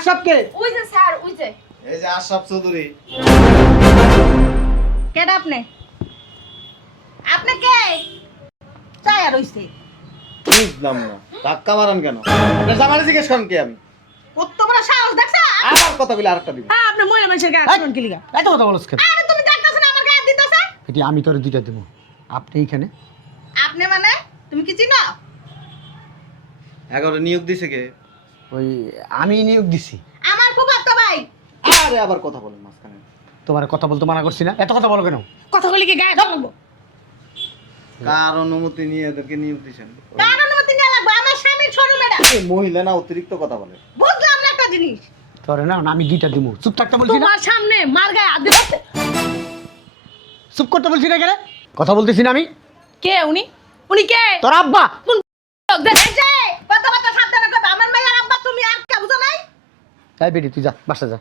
আশরাফ কে? ওই যে স্যার, ওই যে। এই যে আশরাফ চৌধুরী। কেডা আপনি? আপনি কে? চাই আর হইছে। বুঝলাম না, ধাক্কা মারান কেন? আপনার জামাই জিজ্ঞেস করেন কি আমি? কত বড় সাহস দেখছা? আবার কথা বলে আরেকটা দিব। হ্যাঁ, আপনি মহিলা মানুষের গায়ে আক্রমণ কি লিগা? এত কথা বলছ কেন? আরে তুমি দেখতাছ না আমার গায়ে দিতাছ? এটি আমি তোরে দুইটা দেব। আপনি এইখানে আপনি মানে তুমি কি চিনো? 11 নিয়োগ দিছে কে? ওই আমি নিয়োগ দিছি। আমার ফুফাতো ভাই। আরে আবার কথা বলেন মাঝখানে। তোমার কথা বলতে মানা করছি না, এত কথা বলো কেন? কথা বলি কি গায়ে ধরবো? কার অনুমতি নিয়ে এদেরকে নিয়োগ দিছেন? কার অনুমতি নেওয়া লাগবে? আমার স্বামীর শোরুম এটা। এই মহিলা না অতিরিক্ত কথা বলে। বুঝলাম না একটা জিনিস। তোরে না আমি দুইটা দিব। চুপ থাকতে বলছি না? তোমার সামনে মার গায়ে হাত দিতে। চুপ করতে বলছি না কেন? কথা বলতেছি না আমি। কে উনি? উনি কে? তোর আব্বা। কোন লোক দেখেন যে? কথা সাবধানে কবে। আমার মায়ের আব্বা তুমি আর কে বুঝো নাই? তাই বেটি তুই যা, বাসা যা।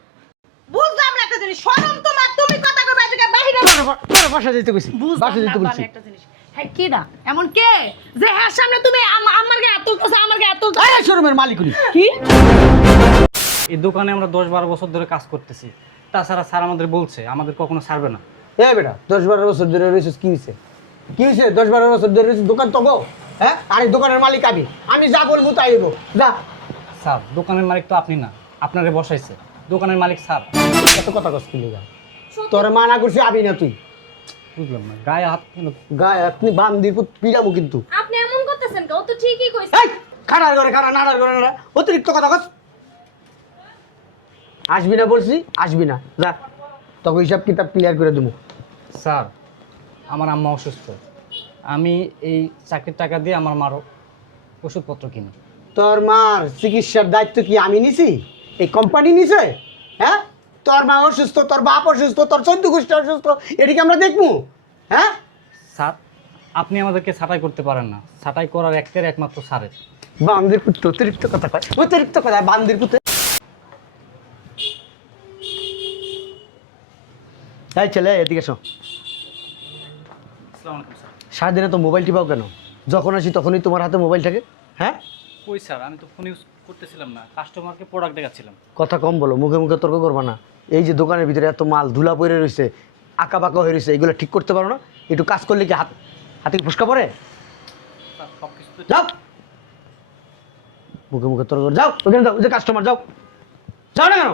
বুঝলাম না একটা জিনিস। শরম তোমার, তুমি কথা কবে আজকে বাহিরে তোর বাসা যেতে কইছি। বাসা বুঝলাম যেতে না বলছি। একটা জিনিস। হ্যাঁ কেডা? এমন কে যে হ্যাঁ সামনে তুমি আমার গায়ে হাত তুলতেছ, আমার গায়ে হাত তুলতেছ? এই শোরুমের মালিক উনি। কি? এই দোকানে আমরা 10-12 বছর ধরে কাজ করতেছি। তাছাড়া স্যার আমাদের বলছে আমাদের কখনো ছাড়বে না। এ বেটা 10-12 বছর ধরে রয়েছিস, কি হয়েছে? কি হয়েছে? 10-12 বছর ধরে রয়েছিস, দোকান তো গো। হ্যাঁ, আর এই দোকানের মালিক আমি যা বলবো তাই হইব। যা। স্যার দোকানের মালিক তো আপনি না, আপনারে বসাইছে দোকানের মালিক স্যার। এত কথা কস কি লিগা? তোর মানা করছি আমি না তুই। বুঝলাম না, গায়ে হাত কেন? গায়ে আপনি বান্দির পুত পিড়ামু কিন্তু। আপনি এমন করতেছেন কেন? ও তো ঠিকই কইছে। এই খানার ঘরে খানা, নাড়ার ঘরে নাড়া, অতিরিক্ত কথা কস। আসবি না বলছি, আসবি না। যা, তোকে হিসাব কিতাব ক্লিয়ার করে দেবো। স্যার আমার আম্মা অসুস্থ, আমি এই চাকরির টাকা দিয়ে আমার মারও ওষুধপত্র কিনি। তোর মার চিকিৎসার দায়িত্ব কি আমি নিছি? এই কোম্পানি নিছে? হ্যাঁ, তোর মা অসুস্থ, তোর বাপ অসুস্থ, তোর চৈদ্য গোষ্ঠী অসুস্থ, এটিকে আমরা দেখবো? হ্যাঁ, স্যার আপনি আমাদেরকে ছাঁটাই করতে পারেন না, ছাঁটাই করার একমাত্র স্যারের। বান্দির পুত্র অতিরিক্ত কথা কয়, অতিরিক্ত কথা বান্দির পুত্র। এই ছেলে এদিকে এসো। আসসালামু আলাইকুম স্যার। সারাদিনে তো মোবাইল টিপাও কেন? যখন আসি তখনই তোমার হাতে মোবাইল থাকে। হ্যাঁ, কই স্যার, আমি তো ফোন ইউজ করতেছিলাম না, কাস্টমারকে প্রোডাক্ট দেখাচ্ছিলাম। কথা কম বলো, মুখে মুখে তর্ক করবা না। এই যে দোকানের ভিতরে এত মাল ধুলা পড়ে রয়েছে, আঁকা বাঁকা হয়ে রয়েছে, এগুলো ঠিক করতে পারো না? একটু কাজ করলে কি হাতে কি ফুসকা পড়ে? স্যার সব কিছু তো যাও, মুখে মুখে তর্ক যাও, ওখানে যাও, ওই যে কাস্টমার, যাও, যাও না কেন?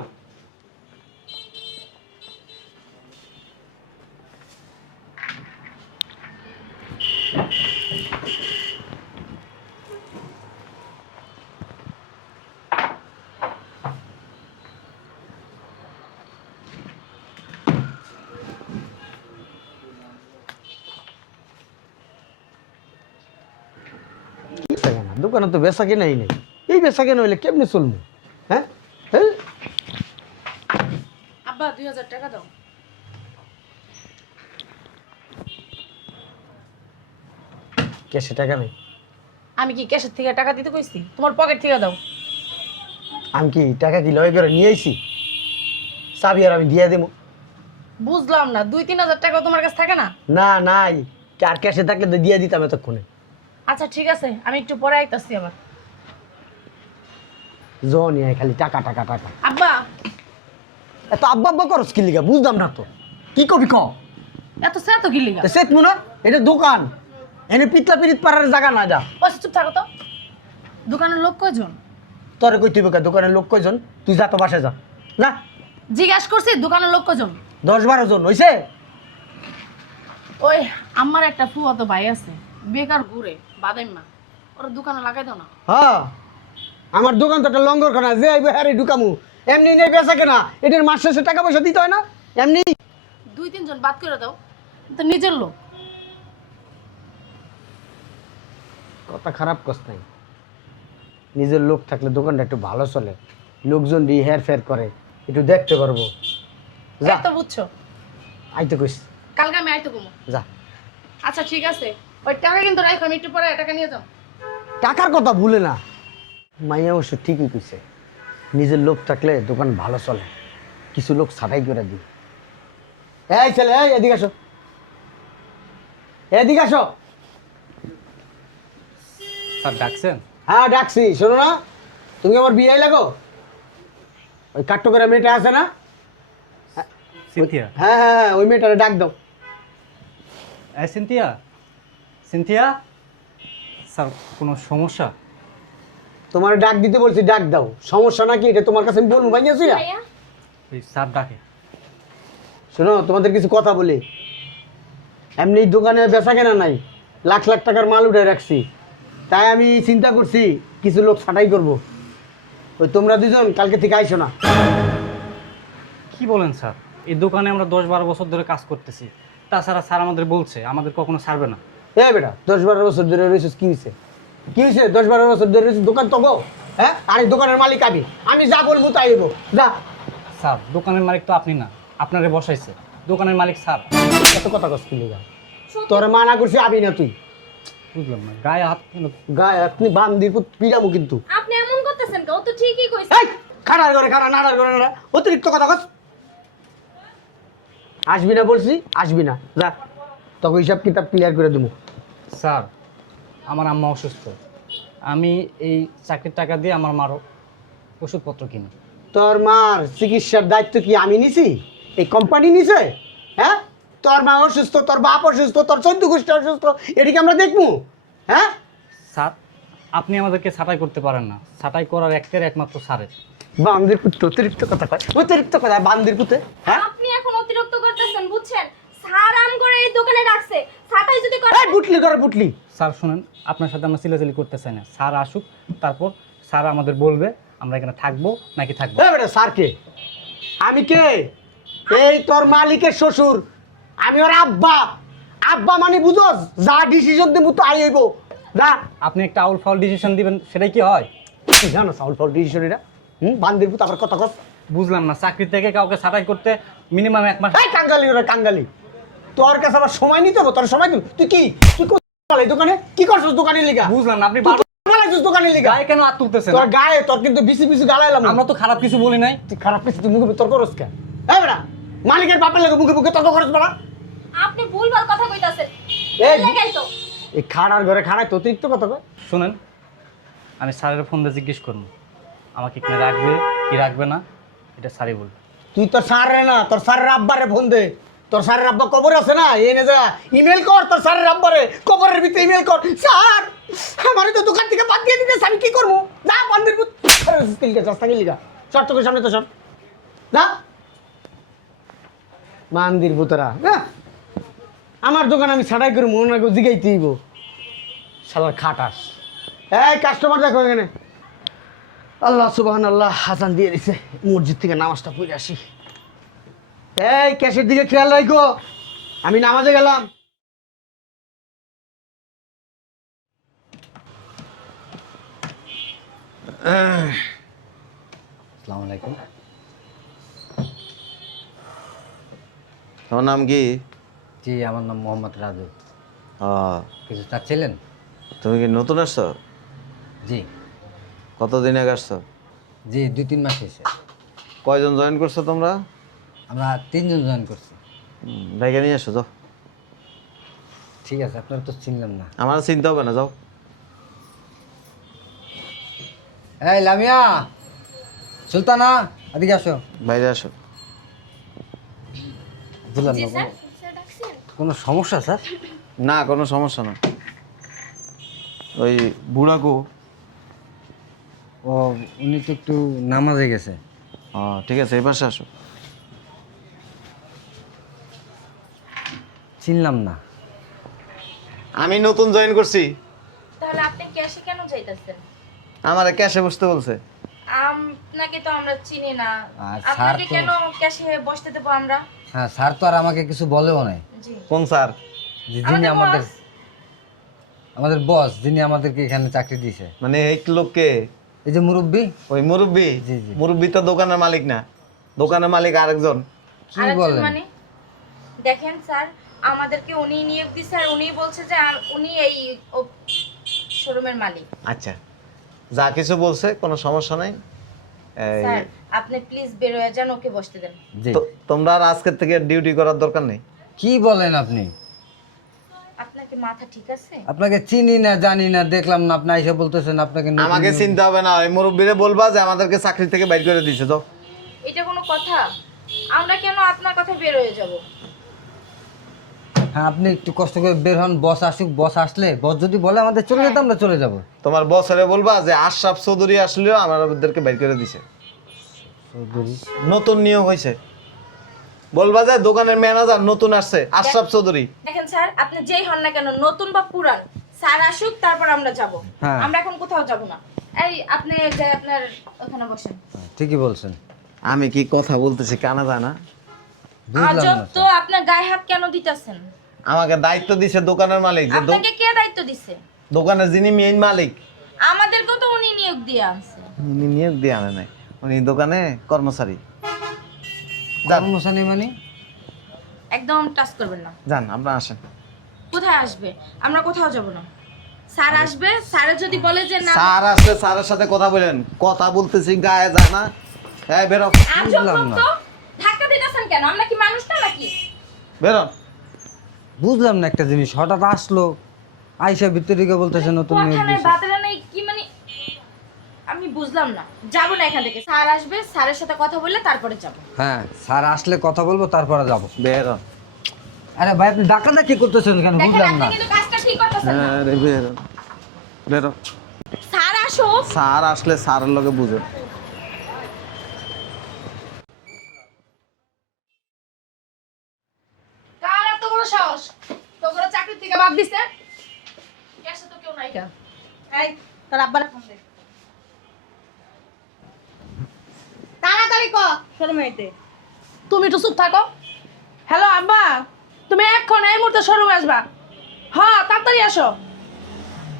দোকানে তো বেচা কেনাই নেই, এই বেচা কেনা হইলে কেমনি চলবো? হ্যাঁ, হ্যাঁ, আব্বা 2000 টাকা দাও। ক্যাশে টাকা নেই। আমি কি ক্যাশের থেকে টাকা দিতে কইছি? তোমার পকেট থেকে দাও। আমি কি টাকা কি লয় করে নিয়ে আইছি? চাবি আর আমি দিয়ে দেবো। বুঝলাম না, 2-3000 টাকা তোমার কাছে থাকে না? না নাই, আর ক্যাশে থাকলে তো দিয়ে দিতাম এতক্ষণে। আচ্ছা ঠিক আছে, আমি একটু পরে আইতাছি আবার। জনি খালি টাকা টাকা টাকা। আব্বা এত আব্বা আব্বা করস কি লিগা? বুঝলাম না তো, কি কবি ক? এত স্যার তো কি লিগা? সেট মুনা, এটা দোকান, এনে পিতলা পিরিত পাড়ার জায়গা না। যা, ও চুপ থাকো তো। দোকানের লোক কয়জন? তোরে কই তুই দোকানের লোক কয়জন? তুই যা তো বাসায় যা। না, জিজ্ঞাসা করছি দোকানের লোক কয়জন? 10-12 জন হইছে। ওই আমার একটা ফুয়াতো ভাই আছে, বেকার ঘুরে বাদাইমা, ওর দোকানে লাগাই দাও না। হ্যাঁ, আমার দোকান তো একটা লঙ্গরখানা, যে আইবে হ্যাঁ ঢুকামু। এমনি নেই বেচা কেনা, এটার মাস শেষে টাকা পয়সা দিতে হয় না? এমনি 2-3 জন বাদ করে দাও, তো নিজের লোক। কথা খারাপ কস নাই। নিজের লোক থাকলে দোকানটা একটু ভালো চলে, লোকজন দিয়ে হের ফের করে, একটু দেখতে পারবো। যা, এই তো বুঝছো, আইতে কইস, কালকে আমি আইতে কমু। যা। আচ্ছা ঠিক আছে, ওই টাকা কিন্তু রাখো, আমি একটু পরে টাকা নিয়ে যাও। টাকার কথা ভুলে না। মাইয়া অবশ্য ঠিকই কইছে, নিজের লোক থাকলে দোকান ভালো চলে, কিছু লোক ছাটাই করে দিই। এই ছেলে, এই এদিকে আসো, এদিকে আসো। স্যার ডাকছেন? হ্যাঁ ডাকছি, শোনো না, তুমি আমার বিয়ে লাগো। ওই কাট্টো করে মেয়েটা আছে না? সিনথিয়া, হ্যাঁ হ্যাঁ হ্যাঁ, ওই মেয়েটারে ডাক দাও। এই সিনথিয়া, সিনথিয়া। স্যার কোনো সমস্যা? তোমার ডাক দিতে বলছি, ডাক দাও। সমস্যা নাকি এটা তোমার কাছে আমি বলবো ভাইয়াছি না? ভাইয়া এই স্যার ডাকে। শোনো, তোমাদের কিছু কথা বলি। এমনি দোকানে বেচা কেনা নাই, লাখ লাখ টাকার মাল উঠে রাখছি, তাই আমি চিন্তা করছি কিছু লোক ছাঁটাই করব। ওই তোমরা দুজন কালকে থেকে আইসো না। কি বলেন স্যার? এই দোকানে আমরা 10-12 বছর ধরে কাজ করতেছি। তাছাড়া স্যার আমাদের বলছে আমাদের কখনো ছাড়বে না। এ বেটা, 10-12 বছর ধরে রয়েছিস, কি হয়েছে? কি হয়েছে? 10-12 বছর ধরে রয়েছিস, দোকান তো গো। হ্যাঁ, আর এই দোকানের মালিক আমি যা বলবো তাই হইব। যা। স্যার দোকানের মালিক তো আপনি না, আপনারে বসাইছে দোকানের মালিক স্যার। এত কথা কস কি লিগা? তোর মানা করছি আবি না তুই। বুঝলাম না, গায়ে হাত কেন? গায়ে আপনি বান্দির পুত পিড়ামু কিন্তু। আপনি এমন করতেছেন কেউ তো ঠিকই কইছে। এই খাড়ার ঘরে খাড়া, নাড়ার ঘরে নাড়া, অতিরিক্ত কথা কস। আসবি না বলছি, আসবি না। যা, তোকে হিসাব কিতাব ক্লিয়ার করে দেবো। স্যার আমার আম্মা অসুস্থ, আমি এই চাকরির টাকা দিয়ে আমার মারও ওষুধপত্র কিনি। তোর মার চিকিৎসার দায়িত্ব কি আমি নিছি? এই কোম্পানি নিছে? হ্যাঁ, তোর মা অসুস্থ, তোর বাপ অসুস্থ, তোর 14 গোষ্ঠী অসুস্থ, এদিকে আমরা দেখবো? হ্যাঁ, স্যার আপনি আমাদেরকে ছাঁটাই করতে পারেন না, ছাঁটাই করার একমাত্র স্যারের। বান্দির পুত্র অতিরিক্ত কথা কয়, অতিরিক্ত কথা বান্দির পুতে। হ্যাঁ, আপনি এখন অতিরিক্ত করতেছেন, বুঝছেন? স্যার আম করে এই দোকানে রাখছে, ছাটাই যদি করে। এই বুটলি করে বুটলি। স্যার শুনেন, আপনার সাথে আমরা চিলাচিলি করতে চাই না। স্যার আসুক, তারপর স্যার আমাদের বলবে আমরা এখানে থাকবো নাকি থাকবো। এই বেটা, স্যার কে? আমি কে? এই তোর মালিকের শ্বশুর, আমি ওর আব্বা। আব্বা মানে বুঝোস, যা ডিসিশন দেবো তো আই হইব। যা। আপনি একটা আউল ফাউল ডিসিশন দিবেন, সেটাই কি হয়? কি জানো সাউল ফাউল ডিসিশন এটা? বান্দির পুত আবার কথা কস। বুঝলাম না, চাকরি থেকে কাউকে ছাঁটাই করতে মিনিমাম 1 মাস। এই কাঙ্গালি ওরা কাঙ্গালি, তোর কাছে আবার সময় নিতে হবে? তোর সময় দিব? তুই কি তুই এই দোকানে কি করছিস? দোকানের লিগা বুঝলাম না, আপনি তুই কি বলাইছিস দোকানের লিগা? গায়ে কেন হাত তুলতেছেন? তোর গায়ে তোর কিন্তু বিসি বিসি গালাইলাম। আমরা তো খারাপ কিছু বলি নাই। তুই খারাপ কিছু, তুই মুখে তর্ক করস কেন? এই বেটা, মালিকের বাপের লাগে মুখে মুখে তর্ক করস বলা? আপনি ভুলভাল কথা কইতাছেন। এই লাগাই তো। এই খাড়ার ঘরে খাড়ায় তো অতিরিক্ত কথা কয়। শুনেন, আমি স্যারের ফোন দিয়ে জিজ্ঞেস করবো আমাকে এখানে রাখবে কি রাখবে না, এটা স্যারই বলবে। তুই তোর স্যারে না, তোর স্যারের আব্বারে ফোন দে। তোর স্যারের আব্বা কবর আছে না, এনে যা ইমেল কর তোর স্যারের আব্বারে, কবরের ভিতরে ইমেল কর। স্যার আমারে তো দোকান থেকে বাদ দিয়ে দিতেছে, আমি কি করবো? না বান্দির পুত কিলকা রাস্তা কিলকা শর্ত করে সামনে তো সর। না বান্দির পুতরা, না আমার দোকান আমি ছাড়াই করে মনে রাখবো, জিগাইতে হইব। শালার খাটাস। এই কাস্টমার দেখো এখানে। আল্লাহ সুবহানাল্লাহ, হাসান দিয়ে দিছে, মসজিদ থেকে নামাজটা পড়ে আসি। এই ক্যাশের দিকে খেয়াল রাখো, আমি নামাজে গেলাম। আসসালামু আলাইকুম। তোমার নাম কি? জি, আমার নাম মোহাম্মদ রাজু। কিছু ও, চাচ্ছিলেন? তুমি কি নতুন আসছো? জি কতদিন আগে আসছো? জি, 2-3 মাস হয়েছে। কয়জন জয়েন করছো তোমরা? আমরা 3 জন জয়েন করছি। ডাইকে নিয়ে আসো, যাও। ঠিক আছে, আপনারা তো চিনলাম না। আমার চিনতে হবে না, যাও। এই লামিয়া, সুলতানা, এদিকে আসো। বাইরে আসো। বুঝলাম না, কোনো সমস্যা স্যার? না, কোনো সমস্যা না। ওই বুড়াকু। ও, উনি তো একটু নামাজে গেছে। ঠিক আছে, এই পাশে আসো। চিনলাম না। আমি নতুন জয়েন করছি। তাহলে আপনি ক্যাশে কেন যাইতাছেন? আমার ক্যাশে বসতে বলছে। আপনাকে তো আমরা চিনি না, আর স্যার আপনাকে তো- কেন ক্যাশে বসতে দেবো আমরা? হ্যাঁ, স্যার তো আর আমাকে কিছু বলেও নাই। জি, কোন স্যার? যিনি আমাদের আমাদের বস, যিনি আমাদেরকে এখানে চাকরি দিয়েছে। মানে এই লোককে? এই যে মুরব্বি। ওই মুরব্বি? জি, জি। মুরব্বি তো দোকানের মালিক না, দোকানের মালিক আরেকজন। কি আরেকজন বলেন? মানে? দেখেন স্যার, আমাদেরকে উনি নিয়োগ দিছে আর উনি বলছে যে উনি এই শোরুমের মালিক। আচ্ছা, যা কিছু বলছে কোনো সমস্যা নাই। এই, স্যার আপনি প্লিজ বের হয়ে যান, ওকে বসতে দেন। জি। তোমরা আর আজকের থেকে ডিউটি করার দরকার নেই। কি বলেন আপনি? আপনাকে মাথা ঠিক আছে? আপনাকে চিনি না, জানি না, দেখলাম না, আপনি এসে বলতেছেন আপনাকে নতুন আমাকে নিয়োগ- চিনতে হবে না, ওই মুরব্বিরে বলবা যে আমাদেরকে চাকরি থেকে বাইর করে দিয়েছে। তো এটা কোনো কথা? আমরা কেন আপনার কথা বের হয়ে যাব? হ্যাঁ, আপনি একটু কষ্ট করে বের হন, বস আসুক, বস আসলে বস যদি বলে আমাদের চলে যেতে আমরা চলে যাব। তোমার বসরে বলবা যে আশরাফ চৌধুরী আসলেও আমাদেরকে বের করে দিছে, নতুন নিয়োগ হয়েছে। বলবা যে দোকানের ম্যানেজার নতুন আসছে আশরাফ চৌধুরী। দেখেন স্যার, আপনি যেই হন না কেন, নতুন বা পুরান, স্যার আসুক তারপর আমরা যাব। হ্যাঁ। আমরা এখন কোথাও যাব না। এই আপনি যে আপনার ওখানে বসেন। ঠিকই বলছেন। আমি কি কথা বলতেছি কানা জানা? বুঝলাম আজব না তো, আপনার গায়ে হাত কেন দিতেছেন? আমাকে দায়িত্ব দিছে দোকানের মালিক, যে আপনাকে কে দায়িত্ব দিছে? দোকানের যিনি মেইন মালিক আমাদেরকেও তো উনি নিয়োগ দিয়ে আনছে। উনি নিয়োগ দিয়ে আনে নাই, উনি দোকানে কর্মচারী। কর্মচারী মানে? একদম টাচ করবেন না। যান আপনারা আসেন। কোথায় আসবে? আমরা কোথাও যাব না। স্যার আসবে, স্যার যদি বলে যে না, স্যার আসলে স্যারের সাথে কথা বলেন। কথা বলতেছি গায়ে যায় না। হ্যাঁ বেরো আজব বুঝলাম লোক না। তো। ধাক্কা দিতেছেন কেন? আমরা কি মানুষ না নাকি? বেরো। বুঝলাম না একটা জিনিস, হঠাৎ আসলো আইসা ভিতরে গিয়ে বলতেছে নতুন কথা নিয়োগ নাই, দিয়েছে। বাতরা নাই, কি মানে আমি বুঝলাম না। যাব না এখান থেকে। স্যার আসবে, স্যারের সাথে কথা বললে তারপরে যাব। হ্যাঁ, স্যার আসলে কথা বলবো তারপরে যাব। বেরো। আরে ভাই, আপনি ডাকাটা কি করতেছেন কেন দেখেন বুঝলাম আপনি না। কিন্তু কাজটা ঠিক করতেছেন না। আরে বেরো বেরো। স্যার আসুক। স্যার আসলে স্যারের লগে বুঝো। কার এত বড় সাহস তোর চাকরি থেকে বাদ দিছে? কেসে তো কেউ নাই কা? এই তোর আব্বারে ফোন দে, তাড়াতাড়ি ক। শোরুমে আইতে। তুমি একটু চুপ থাকো। হ্যালো আব্বা, তুমি এখন এই মুহূর্তে শোরুমে আসবা। হ্যাঁ তাড়াতাড়ি আসো।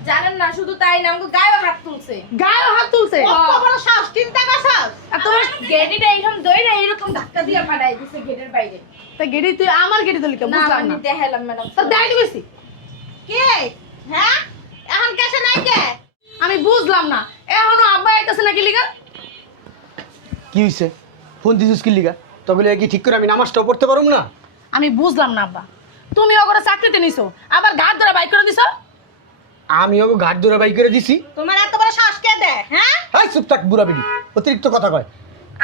জানেন না, শুধু তাই না, আমাকে গায়ে হাত তুলছে। গায়ে হাত তুলছে। কত বড় সাহস, চিন্তা করছস? আর তোমার গেটিটা এইরকম দইরা এইরকম ধাক্কা দিয়ে ফাটাই দিছে গেটের বাইরে। তা গেড়ি তুই আমার গেড়ি তুলি কে? না বুঝলাম আমি না। দেখাইলাম ম্যাডাম। তা দেখাই দিবি কে? হ্যাঁ, এখন কেসে নাই কে? আমি বুঝলাম না, এখনো আব্বা আইতাছে নাকি লিগা? কি হয়েছে? ফোন দিছিস কি লিগা? তবে কি ঠিক করে আমি নামাজটাও পড়তে পারুম না? আমি বুঝলাম না আব্বা, তুমি ওগরে চাকরিতে নিছো, আবার ঘাট ধরে বাইক করে দিছো। আমি ওকে ঘাট ধরে বাই করে দিছি। তোমার এত বড় সাহস কে দেয়? হ্যাঁ, হাই চুপ থাক বুড়া বিড়ি, অতিরিক্ত কথা কয়।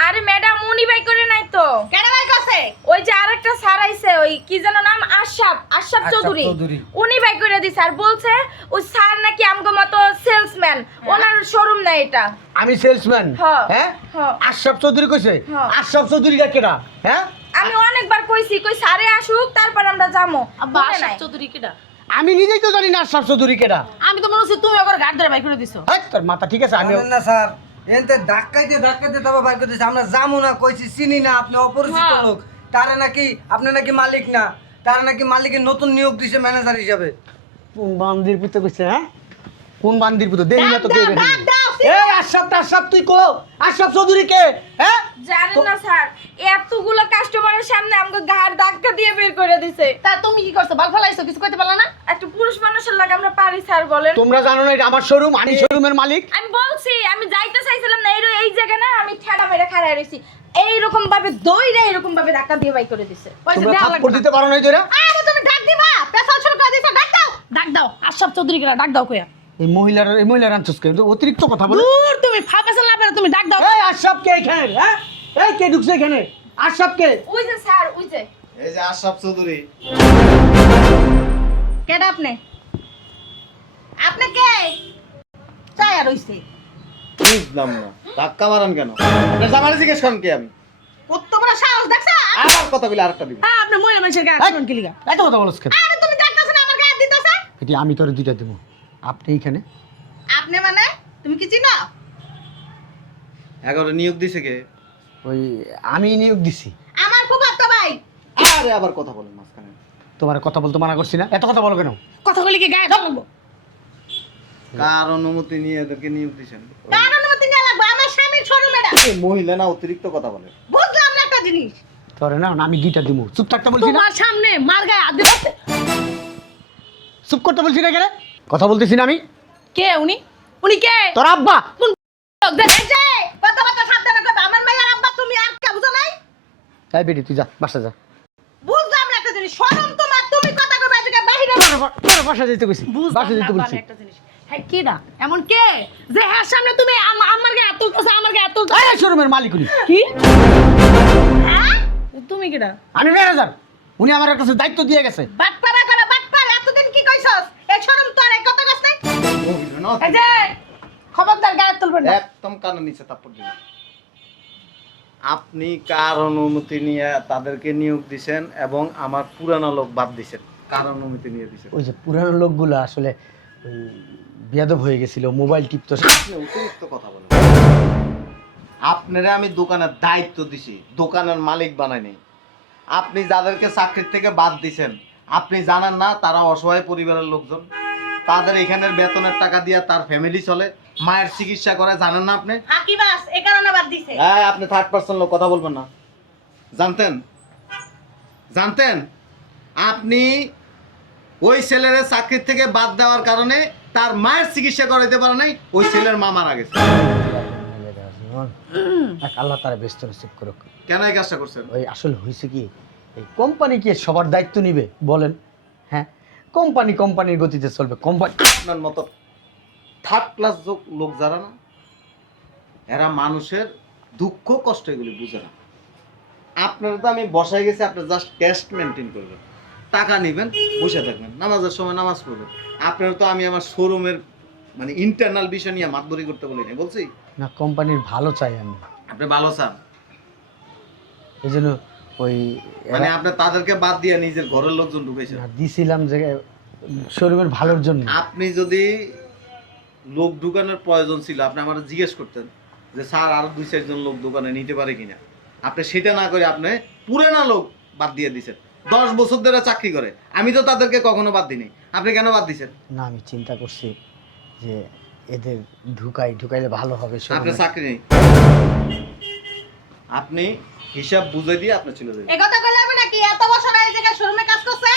আরে ম্যাডাম উনি বাই করে নাই তো। কেন বাইক আছে? ওই যে আরেকটা স্যার আইছে, ওই কি যেন নাম, আশরাফ চৌধুরী। চৌধুরী। উনি বাই করে দিছে আর বলছে ওই স্যার নাকি আমগো মতো সেলসম্যান, ওনার শোরুম না এটা। আমি সেলসম্যান? হ্যাঁ। হ্যাঁ, হ্যাঁ। আশরাফ চৌধুরী কইছে? হ্যাঁ। আশরাফ চৌধুরীটা কেডা? হ্যাঁ, আমি অনেকবার কইছি কই স্যারে আসুক তারপর আমরা যাবো। আব্বা মনে আশরাফ নাই। চৌধুরী কেডা? আমি নিজেই তো জানি না আশরাফ চৌধুরী কেডা। আমি তো মনে হচ্ছে তুমি ওগরে ঘাট ধরে বাইক করে দিছো। হাই তোর মাথা ঠিক আছে? আমি জানেন না স্যার, এনতে ধাক্কাইতে তারপর বাইর করতেছে। আমরা যাবো না কইছি, চিনি না, আপনি অপরিচিত হ্যাঁ। লোক। তারা নাকি আপনি নাকি মালিক না, তারা নাকি মালিকের নতুন নিয়োগ দিছে ম্যানেজার হিসাবে। কোন বান্দির পুতে কইছে? হ্যাঁ, কোন বান্দির পুতে? দেই না তো ডাক কে দাও, ডাক দাও, এই আশরাফ তুই কো? আশরাফ চৌধুরী কে? হ্যাঁ, জানেন না স্যার, এতগুলো কাস্টমারের সামনে আমগো ঘাড় ধাক্কা দিয়ে বের করে দিছে। তা তুমি কি করছো? বাল ফলাইছো, কিছু কইতে পারলা না? একটা পুরুষ মানুষের লাগে আমরা পারি স্যার, বলেন। তোমরা জানো না এটা আমার শোরুম, আমি শোরুমের মালিক। আমি বলছি আমি যাইতে চাইছিলাম না, এই জায়গা না, আমি ঠেলা মেরে খাড়ায় রইছি। এইরকম ভাবে দইরা এরকম ভাবে ধাক্কা দিয়ে বাই করে দিছে। পয়সা তোমরা দেওয়া লাগবে থাপ্পড় না। দিতে পারো না তোরা? আরে তুমি ডাক দিবা, পেছাল শুরু করে দিছো, ডাক দাও, ডাক দাও। আশরাফ চৌধুরী কেডা? ডাক দাও কইয়া। এই মহিলার আনছস কে? অতিরিক্ত কথা বলে। দূর, তুমি ফাপেছাল না পেরে তুমি ডাক দাও। এই আশরাফ কে এখানে? হ্যাঁ, এই কে ঢুকছে এখানে? আশরাফ কে? ওই যে স্যার, ওই যে। এই যে আশরাফ চৌধুরী। কেডা আপনি? আপনি কে? চাই আর হইছে। বুঝলাম না, ধাক্কা মারান কেন? আপনার জামাই জিজ্ঞেস করেন কি আমি? কত বড় সাহস দেখছা? আবার কথা বলে আরেকটা দিব। হ্যাঁ, আপনি মহিলা মানুষের গায়ে হাত কি লিগা? এত কথা বলছ কেন? আরে তুমি ডাকতাছ না, আমার গায়ে হাত দিতাছ? এটি আমি তোরে দুইটা দেব। আপনি এখানে? আপনি মানে তুমি কি চিনো? 11 নিয়োগ দিছে কে? ওই আমি নিয়োগ দিছি। আমার ফুফাতো ভাই। আরে আবার কথা বলেন মাঝখানে। তোমার কথা বলতে মানা করছি না? এত কথা বলো কেন? কথা বলি কি গায়ে ধর লাগবো? কার অনুমতি নিয়ে এদেরকে নিয়োগ দিছেন? কার অনুমতি নেওয়া লাগবে? আমার স্বামীর শোরুম এটা। এই মহিলা না অতিরিক্ত কথা বলে। বুঝলাম না একটা জিনিস। তোরে না আমি দুইটা দিব। চুপ থাকতে বলছি না? তোমার সামনে মার গায়ে হাত দিতাছে। চুপ করতে বলছি না কেন? কথা বলতেছি না আমি? কে উনি? উনি কে? তোর আব্বা। কোন লোক দেখে? কথা কথা সাবধানে কইবা। আমার মাইয়ার আব্বা তুমি আর কে বুঝো নাই? এই বেটি তুই যা, বাসা যা। বুঝলাম না একটা জিনিস। শরম তোমার, তুমি কথা কইবা এদিকে বাহিরে। তোর বাসা যেতে কইছি। বাসা যেতে বলছি। একটা জিনিস। হ্যাঁ কি না এমন কে যে হ্যাঁ সামনে তুমি আমার গায়ে হাত তুলতেছো আমার গায়ে হাত তুলতেছো এই শোরুমের মালিক উনি। কি হ্যাঁ তুমি কিডা আমি ম্যানেজার, উনি আমার কাছে দায়িত্ব দিয়ে গেছে। বাটপাড়া করে বাটপাড় এতদিন কি কইছস এই শরম তোর এই কথা কস নাই এই যে খবরদার গায়ে হাত তুলবেন না একদম কানে নিচে তারপর দিবেন। আপনি কার অনুমতি নিয়ে তাদেরকে নিয়োগ দিছেন এবং আমার পুরানো লোক বাদ দিছেন? কার অনুমতি নিয়ে দিছেন? ওই যে পুরানো লোকগুলো আসলে বেয়াদব হয়ে গেছিল, মোবাইল টিপতো। আপনি অতিরিক্ত কথা বলেন। আপনারা আমি দোকানের দায়িত্ব দিছি, দোকানের মালিক বানাই নাই। আপনি যাদেরকে চাকরির থেকে বাদ দিছেন, আপনি জানেন না তারা অসহায় পরিবারের লোকজন, তাদের এখানের বেতনের টাকা দিয়ে তার ফ্যামিলি চলে, মায়ের চিকিৎসা করে, জানেন না আপনি? হাকিবাস এই কারণে বাদ দিছে হ্যাঁ, আপনি থার্ড পার্সন লোক, কথা বলবেন না। জানতেন জানতেন আপনি ওই ছেলের চাকরির থেকে বাদ দেওয়ার কারণে তার মায়ের চিকিৎসা করাইতে পারে নাই, ওই ছেলের মা মারা গেছে। আল্লাহ তারা ব্যস্ত নসিব করুক। কেন এই কাজটা করছেন? ওই আসলে হয়েছে কি, এই কোম্পানি কি সবার দায়িত্ব নিবে বলেন? হ্যাঁ, কোম্পানির গতিতে চলবে। কোম্পানি আপনার মতো থার্ড ক্লাস লোক যারা না, এরা মানুষের দুঃখ কষ্ট এগুলি বুঝে না। আপনারা তো আমি বসাই গেছি, আপনি জাস্ট ক্যাশ মেনটেন করবেন, টাকা নেবেন, বসে থাকবেন, নামাজের সময় নামাজ পড়বেন। আপনারা তো আমি আমার শোরুমের মানে ইন্টারনাল বিষয় নিয়ে মাতবরি করতে বলি না, বলছি না, কোম্পানির ভালো চাই আমি, আপনি ভালো চান, এই জন্য ওই মানে আপনি তাদেরকে বাদ দিয়ে নিজের ঘরের লোকজন ঢুকেছেন। দিছিলাম যে শোরুমের ভালোর জন্য। আপনি যদি লোক ঢুকানোর প্রয়োজন ছিল, আপনি আমার জিজ্ঞেস করতেন যে স্যার আরো 2-4 জন লোক দোকানে নিতে পারে কিনা। আপনি সেটা না করে আপনি পুরানা লোক বাদ দিয়ে দিয়েছেন, 10 বছর ধরে চাকরি করে। আমি তো তাদেরকে কখনো বাদ দিইনি, আপনি কেন বাদ দিয়েছেন? না, আমি চিন্তা করছি যে এদের ঢুকাইলে ভালো হবে। আপনার চাকরি নেই, আপনি হিসাব বুঝে দিয়ে আপনি চলে যাবেন। এই কথা কইলে হবে নাকি এত বছর এই জায়গায় শোরুমে কাজ করছে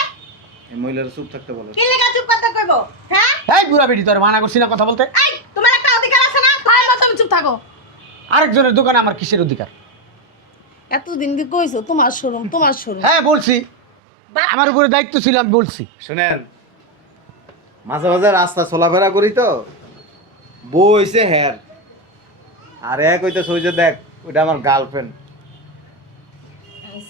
এই মহিলার চুপ থাকতে বলেন। কি লেগা চুপ করতে কইবো? হ্যাঁ এই বুড়া বেটি, তোর মানা করছি না কথা বলতে? এই তোমার একটা অধিকার আছে না? হয় না তুমি চুপ থাকো। আরেকজনের দোকানে আমার কিসের অধিকার? এতদিন কি কইছো তোমার শোরুম তোমার শোরুম? হ্যাঁ বলছি, আমার উপরে দায়িত্ব ছিল, আমি বলছি। শুনেন, মাঝে মাঝে রাস্তা চলাফেরা করি তো, বইছে হ্যার আর এক হইতে সইজে দেখ, ওইটা আমার গার্লফ্রেন্ড।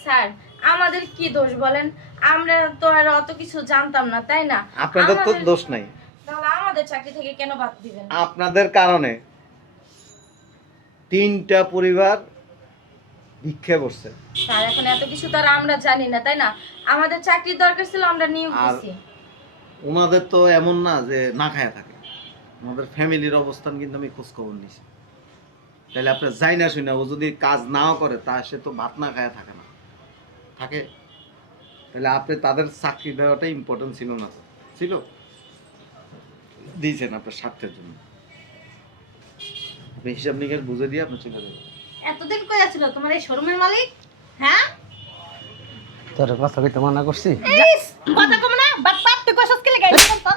স্যার আমাদের কি দোষ বলেন? আমরা তো আর অত কিছু জানতাম না, তাই না? আপনাদের তো আমাদের- দোষ নাই, তাহলে আমাদের চাকরি থেকে কেন বাদ দিবেন? আপনাদের কারণে 3টা পরিবার ভিক্ষে করছে। স্যার এখন এত কিছু তো আর আমরা জানি না, তাই না? আমাদের চাকরির দরকার ছিল, আমরা নিয়োগ আর দিছি। ওনাদের তো এমন না যে না খায়া থাকে, আমাদের ফ্যামিলির অবস্থান কিন্তু আমি খোঁজ খবর নিছি। তাহলে আপনার যাই না শুনে, ও যদি কাজ নাও করে তা সে তো ভাত না খায়া থাকে না, থাকে। তাহলে আপনি তাদের চাকরি দেওয়াটা ইম্পর্টেন্ট ছিল না? ছিল, দিয়েছেন আপনার স্বার্থের জন্য। আপনি হিসাব নিকাশ বুঝে দিয়ে আপনি চলে যাবেন। এতদিন কই আছিল তোমার এই শোরুমের মালিক? হ্যাঁ তোর কথা কইতে মানা করছি? ইস, কথা কম না বাট পাট তুই কইছস কি লেগা এই তো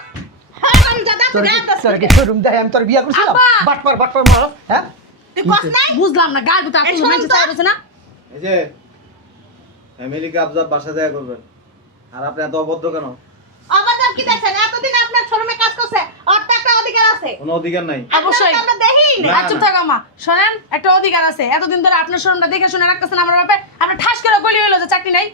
হ্যাঁ আমি দাদা তোর তুই আদস তোর কি শোরুম দেয়? আমি তোর বিয়া করছিলাম? আব্বা! বাটপার মারো। হ্যাঁ, তুই কস নাই বুঝলাম না গাল গুতা এই তুই শোন মানছিস তো। আইছে না এই যে ফ্যামিলিকে আবজাব বাসা দেয়া করবেন, আর আপনি এত অভদ্র কেন? আমাদের কি দেখছেন এতদিন আপনার শোরুমে কাজ করছে ওর তো একটা অধিকার আছে কোনো অধিকার নাই। অবশ্যই আমরা দেখি না, না চুপ না। থাকো মা শুনেন একটা অধিকার আছে এতদিন ধরে আপনার শোরুমটা দেখে শুনে রাখতেছেন আমার বাপে আপনি ঠাস করে গলি হইলো যে চাকরি নাই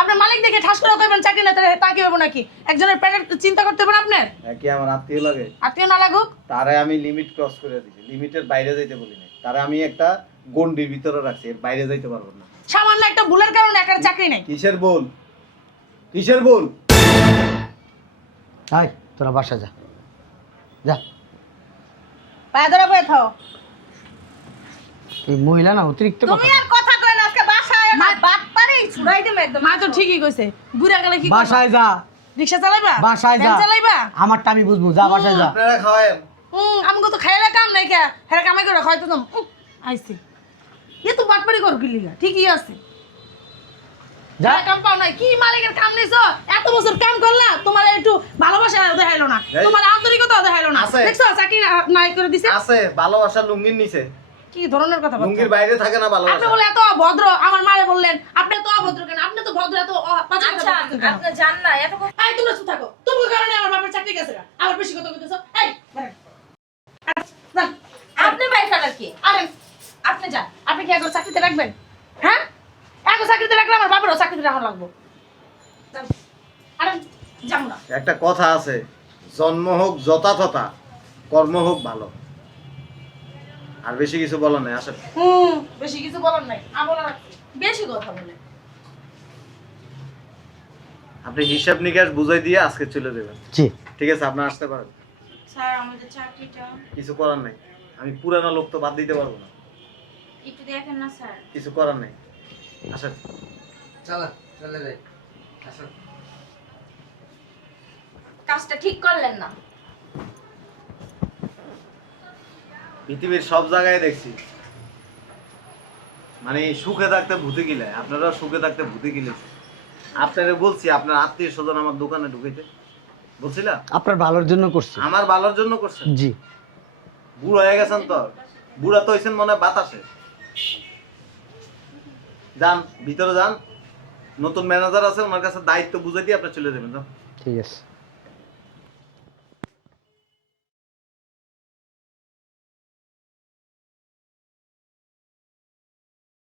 আপনার মালিক দেখে ঠাস করে কইবেন চাকরি নাই তাহলে তা কি হইব নাকি একজনের পেটের চিন্তা করতে পারেন আপনার কি আমার আত্মীয় লাগে? আত্মীয় না লাগুক তারে আমি লিমিট ক্রস করে দিছি, লিমিটের বাইরে যাইতে বলি নাই। তারে আমি একটা গন্ডির ভিতরে রাখছি, এর বাইরে যাইতে পারবো না। সামান্য একটা ভুলের কারণে একটা চাকরি নাই কিসের বল? কিসের বল? আয় তোরা বাসা যা, যা। পায়ে ধরে বয়ে থাও এই মহিলা না অতিরিক্ত কথা তুমি আর কথা কই না আজকে বাসায় না বাট পারি ছুড়াই দিমে একদম মা তো ঠিকই কইছে বুড়া গেলে কি বাসায় যা, রিকশা চালাইবা বাসায় যা। ভ্যান চালাইবা আমারটা আমি বুঝবো, যা বাসায় যা। আপনারা খাওয়ায়েন। আমগো তো খাইলে কাম নাই কে হেরা কামাই করে খাইতো তো আইছি এ তো বাটপারি কর গিলিগা ঠিকই আছে যা। যা কাম পাও নাই কি মালিকের কাম নিছো এত বছর কাম করলা তোমার একটু ভালোবাসা দেখাইলো না এই। তোমার আন্তরিকতা দেখাইলো না আছে। দেখছো চাকরি নাই করে দিছে আছে ভালোবাসা লুঙ্গির নিচে, কি ধরনের কথা বলছো লুঙ্গির বাইরে থাকে না আপনি ভালোবাসা। বলে এত অভদ্র আমার মারে বললেন আপনি তো অভদ্র কেন আপনি তো ভদ্র এত বাজে কথা আচ্ছা বলতেছেন কেন? আপনি জান না এত কথা এই তোমরা চুপ থাকো, তোমার কারণে আমার বাবার চাকরি গেছে গা। আবার বেশি কথা বলতেছো। এই বেরেন। যান। আপনি বাই কালার কি আরে আপনি যান আপনি কি একবার চাকরিতে রাখবেন? হ্যাঁ, একবার চাকরিতে রাখলে আমার বাবারও চাকরিতে রাখা লাগবো। যান। আরে যাবো না। একটা কথা আছে, জন্ম হোক যথাতথা, কর্ম হোক ভালো। আর বেশি কিছু বলার নাই, আসেন। বেশি কিছু বলার নাই, আমলা রাখছি। বেশি কথা বলে আপনি হিসাব নিকাশ বুঝাই দিয়ে আজকে চলে যাবেন। জি ঠিক আছে, আপনি আসতে পারেন। স্যার আমাদের চাকরিটা কিছু করার নাই, আমি পুরানো লোক তো বাদ দিতে পারবো না। একটু দেখেন না স্যার কিছু করার নাই, আসেন। চলো চলে যাই, আসো। কাজটা ঠিক করলেন না পৃথিবীর সব জায়গায় দেখছি, মানে সুখে থাকতে ভূতে গিলায়, আপনারা সুখে থাকতে ভূতে গিলেছে। আপনারা বলছি আপনার আত্মীয় স্বজন আমার দোকানে ঢুকেছে, বলছিলাম আপনার ভালোর জন্য করছি। আমার ভালোর জন্য করছেন। জি বুড়ো হয়ে গেছেন তো, বুড়া তো হয়েছেন মনে হয় বাতাসে। যান ভিতরে যান, নতুন ম্যানেজার আছে ওনার কাছে দায়িত্ব বুঝে দিয়ে আপনি চলে যাবেন। যান। ঠিক আছে।